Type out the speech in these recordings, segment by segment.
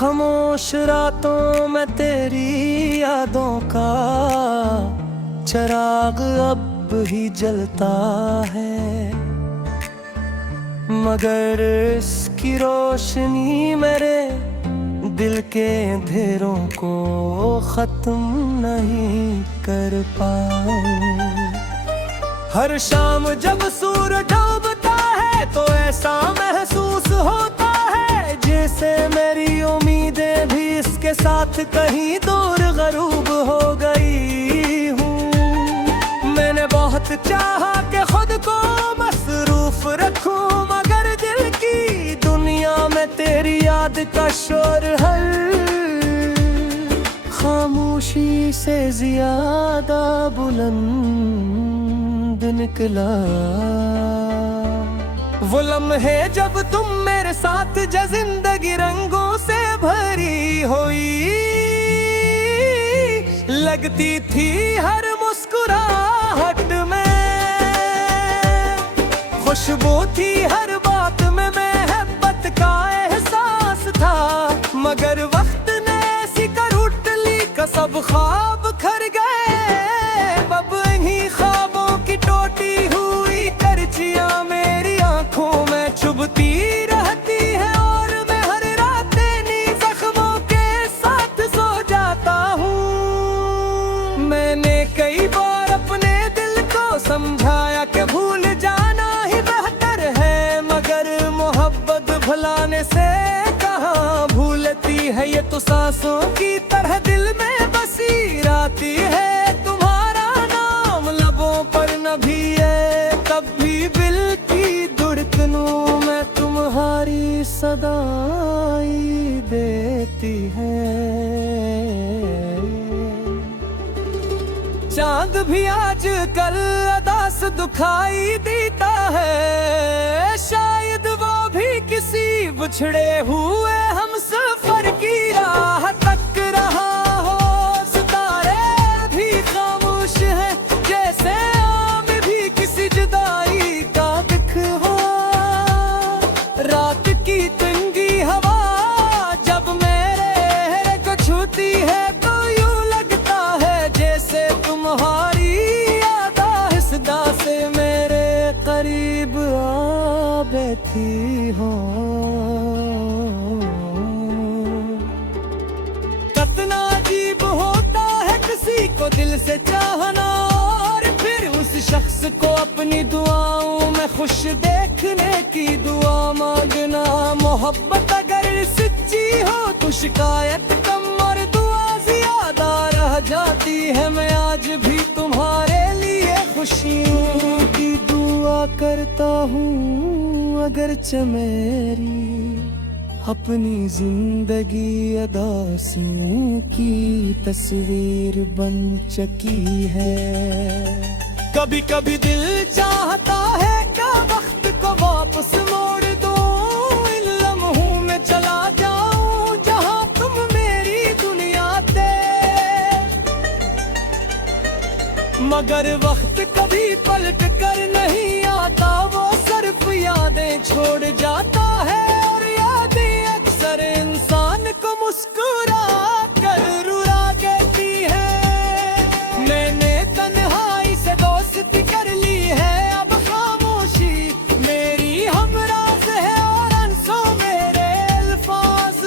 खामोश रातों में तेरी यादों का चिराग अब ही जलता है, मगर इसकी रोशनी मेरे दिल के अंधेरों को खत्म नहीं कर पाऊं। हर शाम जब सूरज डूबता है तो ऐसा महसूस होता है जैसे मेरी उम्मीदें भी इसके साथ कहीं दूर गरूब हो गई हूँ। मैंने बहुत चाहा कि खुद को मसरूफ रखूं, मगर दिल की दुनिया में तेरी याद का शोर हर खामोशी से ज्यादा बुलंद निकला। वो लम्हे जब तुम मेरे साथ जिंदगी रंगों से भरी हुई लगती थी, हर मुस्कुराहट में खुशबू थी, हर बात में मोहब्बत का एहसास था। मगर वक्त ने ऐसी कर उठ ली कि सब ख्वाब खर गए। अब इन्हीं ख्वाबों की टूटी हुई करचियां मेरी आंखों में चुभती रहती है और मैं हर रात इन्हीं जख्मों के साथ सो जाता हूँ। मैंने कई बार अपने दिल को समझाया कि भूल जाना ही बेहतर है, मगर मोहब्बत भुलाने से कहाँ भूलती है। ये तो सांसों की तरह दिल में बसी रहती है, तुम्हारा नाम लबों पर न भी है, तब भी दिल की धड़कनों में तुम्हारी सदाई देती है। चांद भी आज कल अदास दुखाई देता है, शायद वो भी किसी बिछड़े हुए हम सफर की राह तक रहा हो। सितारे भी खामोश हैं जैसे आम भी किसी जुदाई का दुख हो। रात की तंगी हवा जब मेरे को छूती है तो यूं लगता है जैसे तुम्हारी याद आहिस्ता से मेरे करीब आ बैठी हो। कितना अजीब होता है किसी को दिल से चाहना और फिर उस शख्स को अपनी दुआओं में खुश देखने की दुआ मांगना। मोहब्बत अगर सच्ची हो तो शिकायत कम और दुआ ज्यादा रह जाती है। मैं आज भी तुम्हारे लिए खुशियों की दुआ करता हूँ, अगरचे मेरी अपनी जिंदगी अदासियों की तस्वीर बन चुकी है। कभी कभी दिल चाहता है कि वक्त को वापस मोड़ दो, इन लम्हों में चला जाऊं जहां तुम मेरी दुनिया थे। मगर वक्त कभी पलट कर नहीं आता, वो सिर्फ यादें छोड़ जाता है और यादें अक्सर इंसान को मुस्कुरा कर रुला देती है। मैंने तन्हाई से दोस्ती कर ली है, अब खामोशी मेरी हमराज है और अनसों मेरे अल्फाज।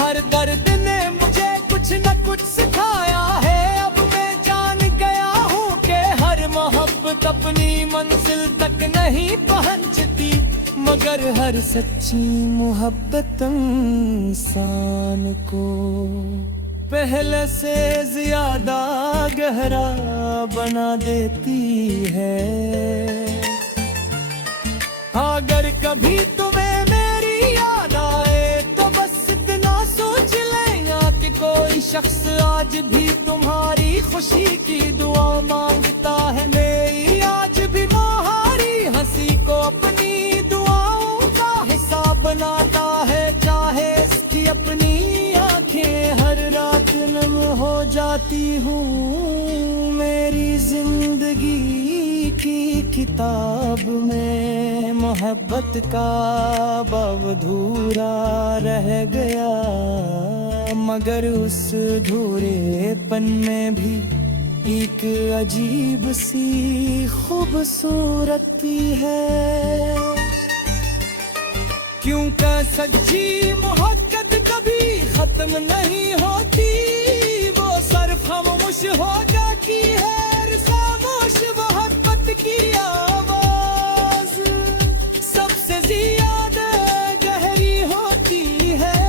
हर दर्द ने मुझे कुछ न कुछ सिखाया है, अब मैं जान गया हूँ कि हर मोहब्बत अपनी मंजिल तक नहीं पहुँचती, मगर हर सच्ची मोहब्बत इंसान को पहले से ज्यादा गहरा बना देती है। अगर कभी तुम्हें मेरी याद आए तो बस इतना सोच लेना कि कोई शख्स आज भी तुम्हारी खुशी की दुआ मांगता है। मेरी आज भी तुम्हारी हंसी को अपनी दुआओं का हिस्सा बनाता है, चाहे इसकी अपनी आंखें हर रात नम हो जाती हूँ। मेरी जिंदगी की किताब में मोहब्बत का बाब अधूरा रह गया, मगर उस अधूरेपन में भी एक अजीब सी खूबसूरती है। क्यों का सच्ची मोहब्बत कभी खत्म नहीं होती, वो सिर्फ खामोश हो जाती है। खामोश मोहब्बत की आवाज सबसे ज्यादा गहरी होती है।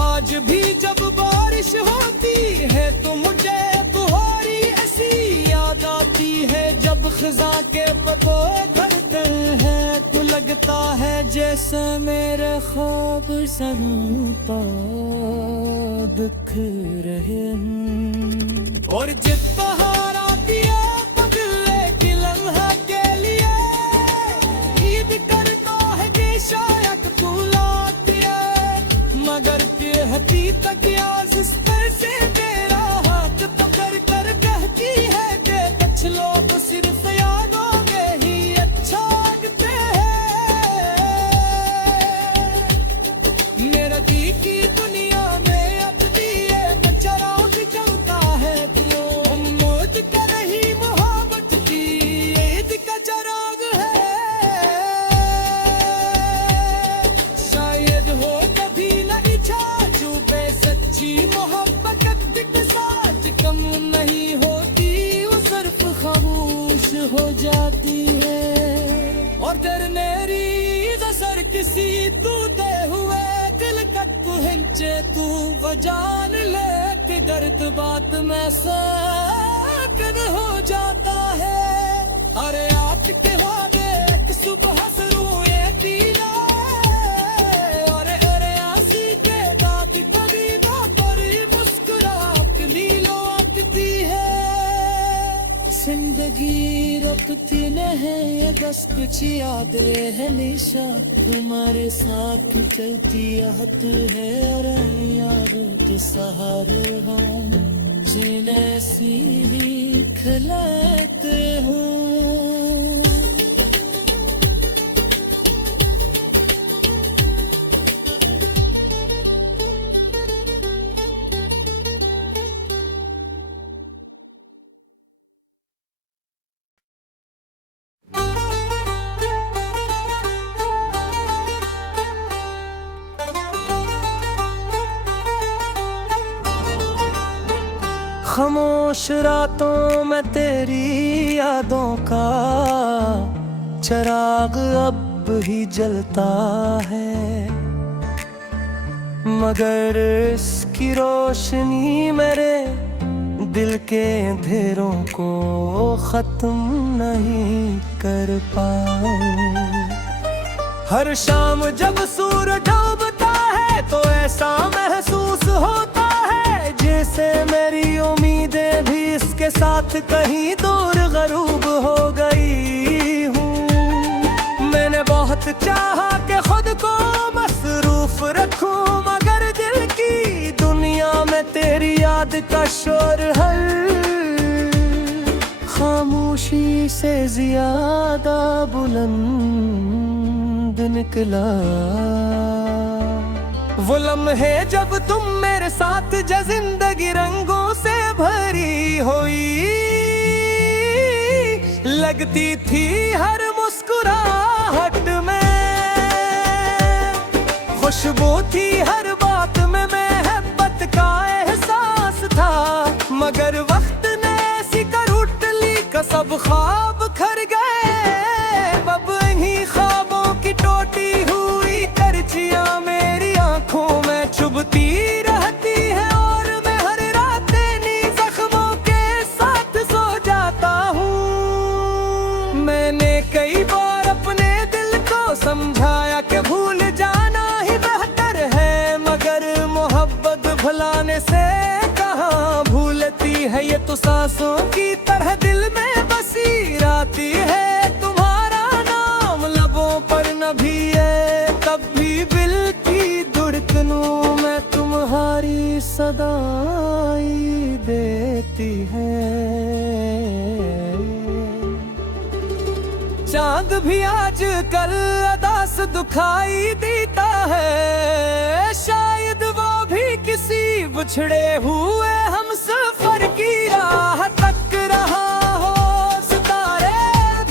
आज भी जब बारिश होती है तो मुझे तुम्हारी ऐसी याद आती है। जब खिजा के पत्तों झड़ते हैं तो लगता है जैसे मेरे ख्वाब ज़मीं पर दिख रहे हैं। और जिस बहार आती है बदले के लम्हा के लिए ईद करता है कि शायद बुलाती है, मगर कहती तक आज इस पर से तेरा हाथ पकड़ कर कहती है कि कुछ लोग सिर्फ यादों में ही अच्छा लगते हैं। मेरा दिल की दुनिया में अब दिए चराग जलता है, क्यों मौत कर रही मोहब्बत की ईद का चराग है। शायद हो कभी लगी छा सच्ची मोहब्बत के साथ कम नहीं होती, वो सिर्फ खामोश हो जाती है। और तेरे मेरी असर किसी टूटे हुए दिल का तू हिंचे तू वजान ले के दर्द बात में साकन हो जाता है। अरे आज के वादे एक सुबह शुरू ये पीला और अरे आसी के दाद कभी जिंदगी रखती नहीं बस कुछ यादें है निशा तुम्हारे साथ चलती आहत है। और याद सहारे हम जीने सीख लेते हैं। खामोश रातों में तेरी यादों का चराग अब ही जलता है, मगर इसकी रोशनी मेरे दिल के अंधेरों को खत्म नहीं कर पाऊं। हर शाम जब सूरज डूबता है तो ऐसा महसूस होता है जैसे मेरी उम्मीदें भी इसके साथ कहीं दूर गरूब हो गई हूँ। मैंने बहुत चाहा कि खुद को मसरूफ रखूं, मगर दिल की दुनिया में तेरी याद का शोर हर खामोशी से ज्यादा बुलंद निकला। वो लम्हे जब तुम मेरे साथ जिंदगी रंगों से भरी हुई लगती थी हर मुस्कुराहट में, खुशबू थी हर बात में मोहब्बत का एहसास था। मगर वक्त ने ऐसी कर उठ ली कि सब ख्वाब खर गए। अब इन्हीं ख्वाबों की टूटी हुई करचियां मेरी आंखों में चुभती रहती है, और मैं हर रात इन्हीं जख्मों के साथ सो जाता हूँ। मैंने कई बार अपने दिल को समझाया कि भूल जाना ही बेहतर है, मगर मोहब्बत भुलाने से कहाँ भूलती है। ये तो सांसों की तरह दिल में बसी रहती है, तुम्हारा नाम लबों पर न भी है, तब भी दिल की धड़कनों में तुम्हारी सदाई दे देती है। चांद भी आज कल अदास दुखाई देता है, शायद वो भी किसी बिछड़े हुए हम सफर की राह तक रहा हो। सितारे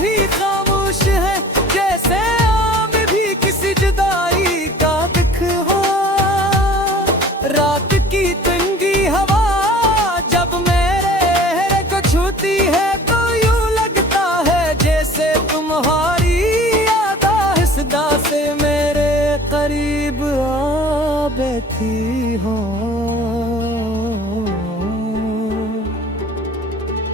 भी खामोश हैं, जैसे आम भी किसी जुदाई का दिख हो। रात की तंगी हवा जब मेरे को छूती है, तो यूं लगता है जैसे तुम्हारी याद आहिस्ता से मेरे करीब आ बैठी हो।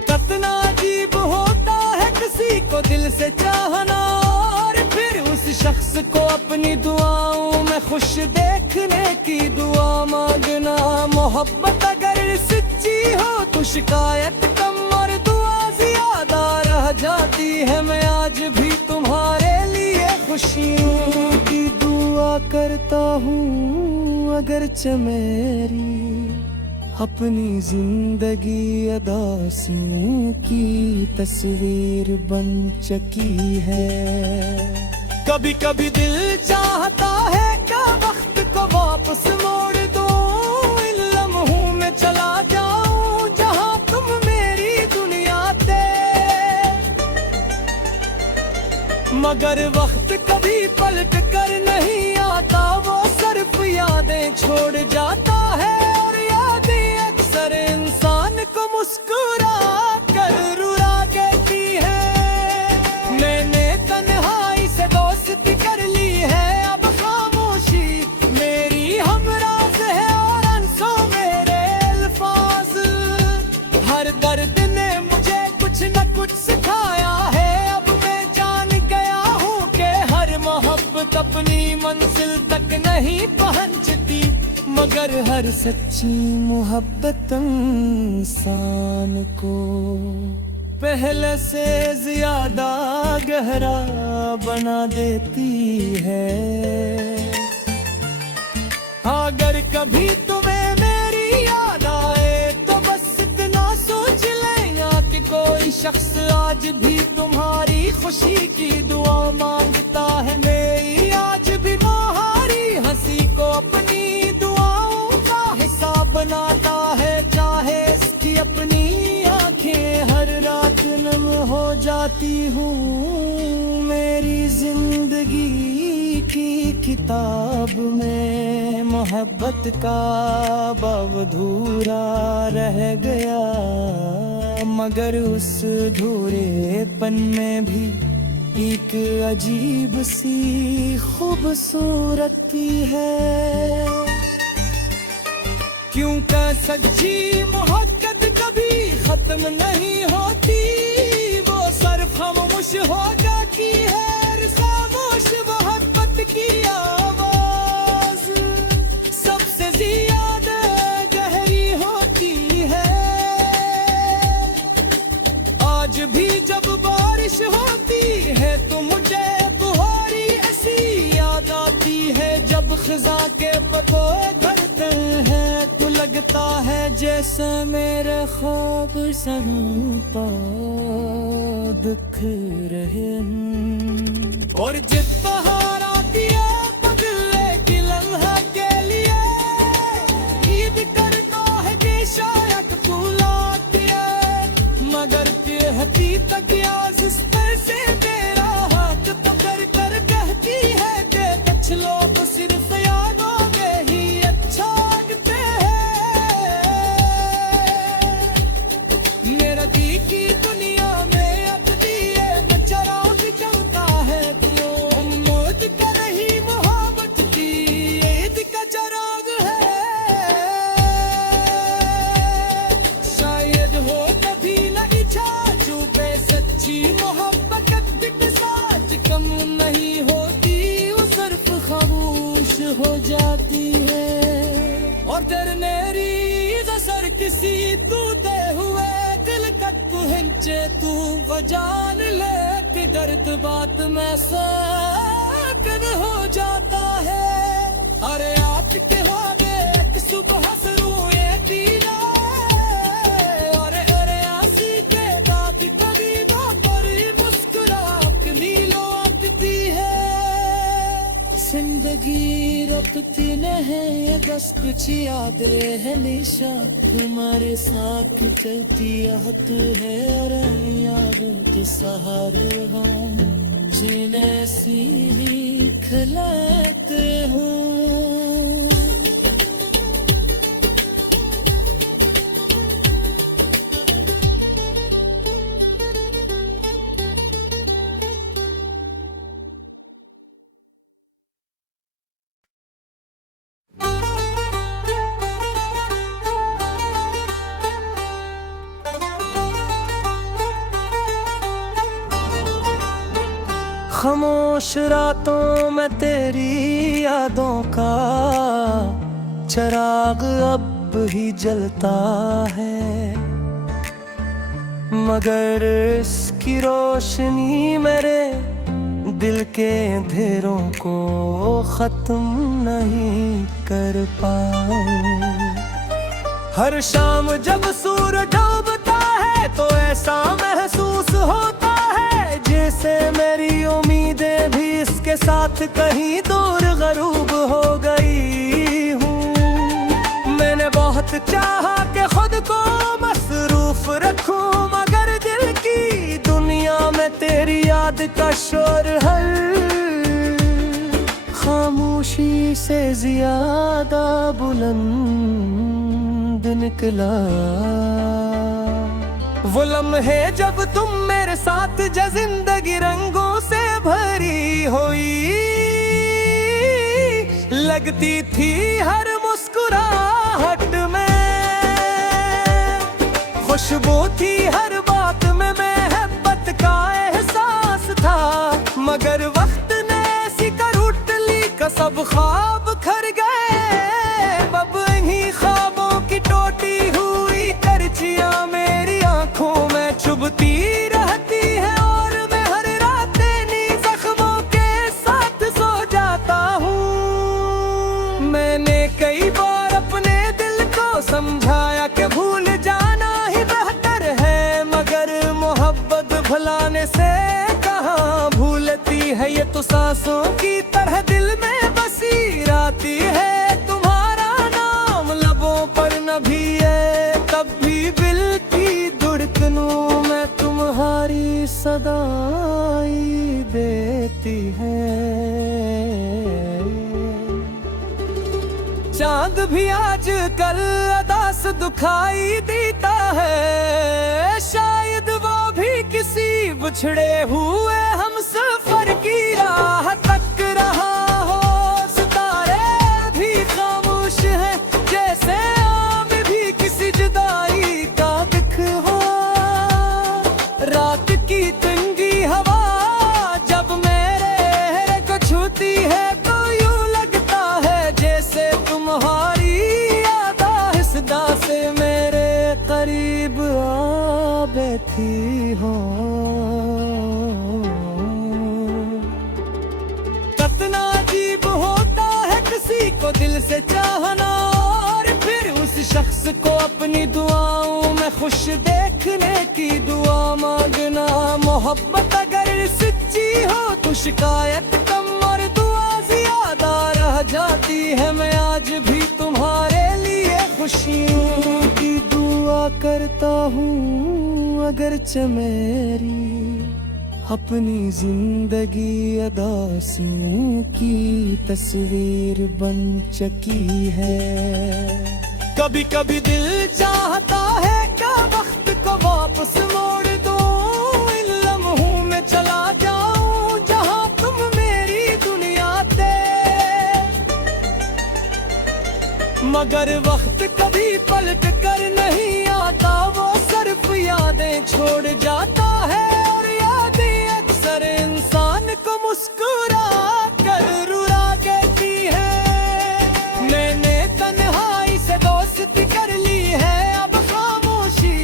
कितना अजीब होता है किसी को दिल से चाहना, और फिर उस शख्स को अपनी दुआओं में खुश देखने की दुआ मांगना। मोहब्बत अगर सच्ची हो तो शिकायत कम और दुआ ज्यादा रह जाती है। मैं आज भी तुम्हारे लिए खुशियों की दुआ करता हूँ, अगरचे मेरी अपनी जिंदगी अदासियों की तस्वीर बन चुकी है। कभी कभी दिल चाहता है कि वक्त को वापस मोड़ दो, इन लम्हों में चला जाऊं जहां तुम मेरी दुनिया थे। मगर वक्त कभी पलट कर नहीं आता, वो सिर्फ यादें छोड़ जाता है। और यादें अक्सर इंसान को मुस्कुरा कर रुला देती है। मैंने तन्हाई से दोस्ती कर ली है, अब खामोशी मेरी हमराज है और अनसों मेरे अल्फाज। हर दर्द ने मुझे कुछ न कुछ सिखाया है, अब मैं जान गया हूँ कि हर मोहब्बत अपनी मंजिल तक नहीं पहुँचती, मगर हर सच्ची मोहब्बत इंसान को पहले से ज्यादा गहरा बना देती है। अगर कभी तुम्हें मेरी याद आए तो बस इतना सोच लेना कि कोई शख्स आज भी तुम्हारी खुशी की दुआ मांगता है। मेरी आज भी तुम्हारी हंसी को अपनी दुआओं का हिस्सा बनाता है, चाहे इसकी अपनी आंखें हर रात नम हो जाती हूँ। मेरी जिंदगी की किताब में मोहब्बत का बाब अधूरा रह गया, मगर उस अधूरेपन में भी एक अजीब सी खूबसूरती है। क्योंकि सच्ची मोहब्बत कभी खत्म नहीं होती, वो सिर्फ खामोश हो जाती है। खामोश मोहब्बत की आवाज सबसे ज्यादा गहरी होती है। आज भी जब बारिश होती है तो मुझे तुम्हारी ऐसी याद आती है। जब खिजा के पत्ते झड़ते हैं तो लगता है जैसे मेरे ख्वाब सनों पर दिख रहे हैं। और जिस सहारा दिया बदले की लम्हा के लिए ईद करता है कि शायद बुलाती है, मगर हकीकत आज इस पर से मेरा हाथ पकड़ कर कहती है कि कुछ लोग सिर्फ यादों में ही अच्छा लगते हैं। मेरा दी की दुनिया में अब दिए न चराग जलता है, क्यों उम्मीद कर रही मोहब्बत की ईद का चराग है। शायद हो कभी न इच्छा सच्ची मोहब्बत के साथ कम नहीं होती, वो सिर्फ खामोश हो जाती है। और तेरे मेरी असर किसी टूटे हुए दिल का तू हिंचे तू जान ले कि दर्द बात में सकन हो जाता है। अरे आज के वादे एक सुबह शुरू ये दीना, और हैं ये 10 कुछ यादें हैं निशा, तुम्हारे साथ चलती आहत है और याद के सहारे हम जिन्हें सीख लेते हो। खामोश रातों में तेरी यादों का चिराग अब ही जलता है, मगर इसकी रोशनी मेरे दिल के अंधेरों को खत्म नहीं कर पाऊं। हर शाम जब सूरज डूबता है तो ऐसा महसूस होता है जैसे मेरी उम्मीदें भी इसके साथ कहीं दूर गरूब हो गई हूँ। मैंने बहुत चाहा कि खुद को मसरूफ रखूं, मगर दिल की दुनिया में तेरी याद का शोर हर खामोशी से ज्यादा बुलंद निकला। वो लम्हे जब तुम मेरे साथ जिंदगी रंगों से भरी हुई लगती थी हर मुस्कुराहट में, खुशबू थी हर बात में मोहब्बत का एहसास था, मगर वक्त ने ऐसी कर उठ ली कि सब ख्वाब खर गए। अब इन्हीं ख्वाबों की टूटी हुई करचियां मेरी आंखों में चुभती रहती है और मैं हर रात इन्हीं जख्मों के साथ सो जाता हूँ। मैंने कई बार अपने दिल को समझाया कि भूल जाना ही बेहतर है, मगर मोहब्बत भुलाने से कहाँ भूलती है। ये तो सांसों की तरह दिल में बसी रहती है, तुम्हारा नाम लबों पर न भी है, तब भी दिल की धड़कनों में तुम्हारी सदाई देती है। चांद भी आज कल अदास दुखाई देता है, शायद वो भी किसी बिछड़े हुए हम सफर की राह तक रहा हो। सितारे भी खामोश हैं जैसे आम भी किसी जुदाई का दुख हो। रात की तंगी हवा जब मेरे को छूती है तो यूं लगता है जैसे तुम्हारी याद आहिस्ता से मेरे करीब आ बैठी हो। कितना अजीब होता है किसी को दिल से चाहना और फिर उस शख्स को अपनी दुआओं में खुश देखने की दुआ मांगना। मोहब्बत अगर सच्ची हो तो शिकायत कम और दुआ ज्यादा रह जाती है। मैं आज भी तुम्हारे लिए खुशियों की दुआ करता हूँ, अगरचे मेरी अपनी जिंदगी अदासियों की तस्वीर बन चुकी है। कभी कभी दिल चाहता है कि वक्त को वापस मोड़ दो, इन लम्हों में चला जाऊं जहां तुम मेरी दुनिया थे, मगर वक्त कभी पलट कर नहीं आता, वो सिर्फ यादें छोड़ जाता है और यादें अक्सर इंसान को मुस्कुरा कर रुला देती है। मैंने तन्हाई से दोस्ती कर ली है, अब खामोशी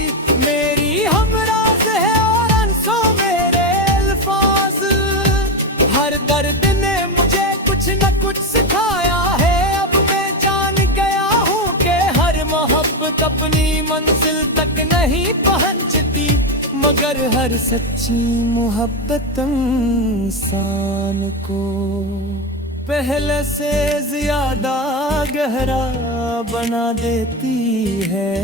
मेरी हमराज है और अनसों मेरे अल्फाज। हर दर्द ने मुझे कुछ न कुछ सिखाया है, अब मैं जान गया हूँ कि हर मोहब्बत अपनी मंजिल तक नहीं पहुँचती, मगर हर सच्ची मोहब्बत इंसान को पहले से ज्यादा गहरा बना देती है।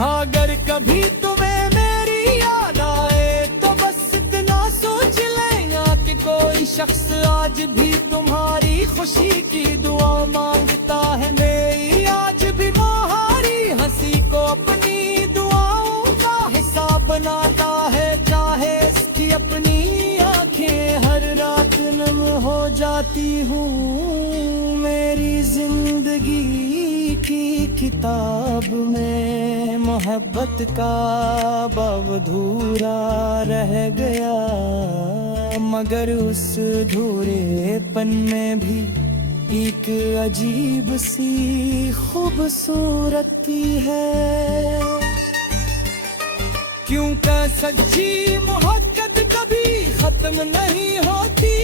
अगर कभी तुम्हें मेरी याद आए तो बस इतना सोच लेना कि कोई शख्स आज भी तुम्हारी खुशी की दुआ मांगता है। मैं आज भी तुम्हारी हंसी को अपनी दुआओं का हिस्सा बनाता है। चाहे इसकी अपनी आंखें हर रात नम हो जाती हूँ। मेरी जिंदगी की किताब में मोहब्बत का बाब अधूरा रह गया, मगर उस अधूरेपन में भी एक अजीब सी खूबसूरती है। क्योंकि सच्ची मोहब्बत कभी खत्म नहीं होती,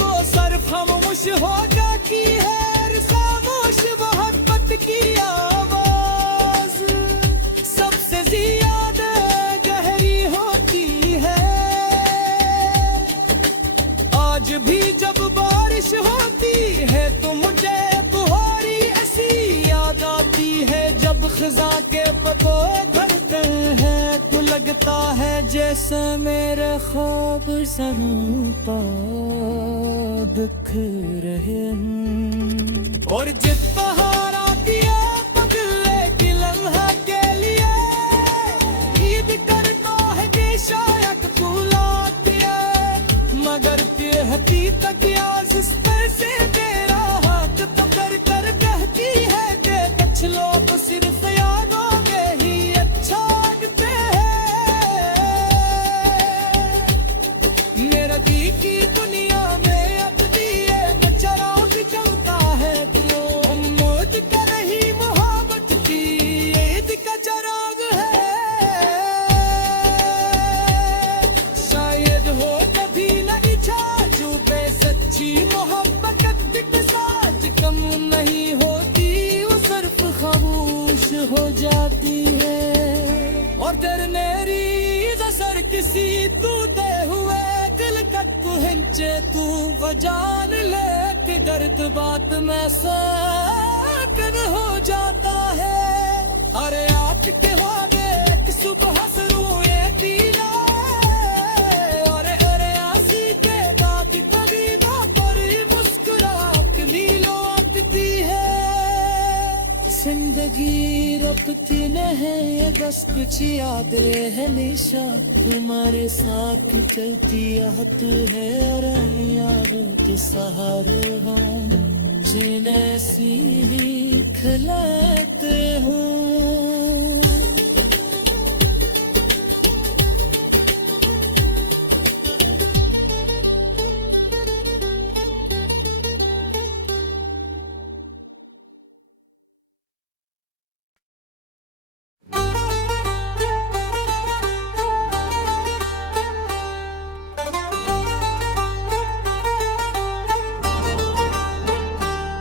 वो सिर्फ खामोश हो जाती है। खामोश मोहब्बत की आवाज सबसे ज्यादा गहरी होती है। आज भी जब बारिश होती है तो मुझे तुम्हारी ऐसी याद आती है। जब खिजा के पत्तों झड़ते हैं तो लगता है जैसे मेरे ख्वाब ज़मीं पर दिख रहे हैं। और जिस बहार आती है बदले की लम्हा के लिए ईद करता है कि शायद बुलाती है, मगर कहती तक आज इस पर से तेरा हाथ पकड़ कर कहती है कि कुछ लोग सिर्फ यादों में ही अच्छा लगते हैं। मेरा दी की दुनिया में अब दिए न चराग चलता है, क्यों उम्मीद कर रही मोहब्बत की ईद का चराग है। शायद हो कभी न इच्छा जो सच्ची मोहब्बत के साथ कम नहीं होती, वो सिर्फ खामोश हो जाती है। और तेरे मेरी असर किसी टूटे हुए दिल का हिंचे तू जान ले कि दर्द बात में साकन हो जाता है। अरे आज के वादे एक सुबह शुरू ये पीला, और अरे आसी के दाग कभी ना पर मुस्कुरा के नीलो आती है। जिंदगी रबती नहीं ये बस कुछ यादें हमेशा तुम्हारे साथ चलती आहत है। और यादों सहारे हम जीने सीख लेते हैं।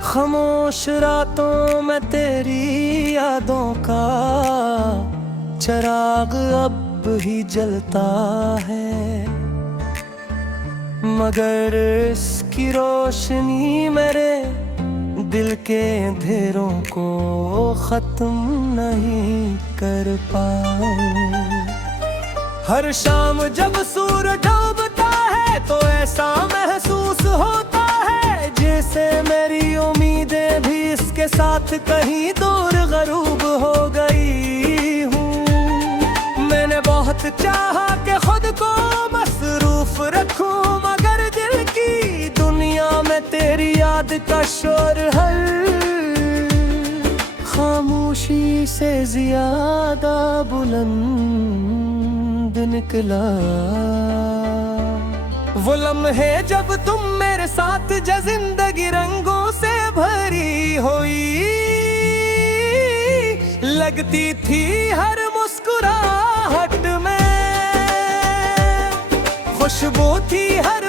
खामोश रातों में तेरी यादों का चराग अब ही जलता है, मगर इसकी रोशनी मेरे दिल के अंधेरों को खत्म नहीं कर पाऊं। हर शाम जब सूरज डूबता है तो ऐसा महसूस होता है जैसे मेरी उम्मीदें भी इसके साथ कहीं दूर गरूब हो गई हूँ। मैंने बहुत चाहा कि खुद को मसरूफ रखूं, मगर दिल की दुनिया में तेरी याद का शोर हर खामोशी से ज्यादा बुलंद निकला। वो लम्हे जब तुम मेरे साथ जिंदगी रंगों से भरी हुई लगती थी, हर मुस्कुराहट में खुशबू थी, हर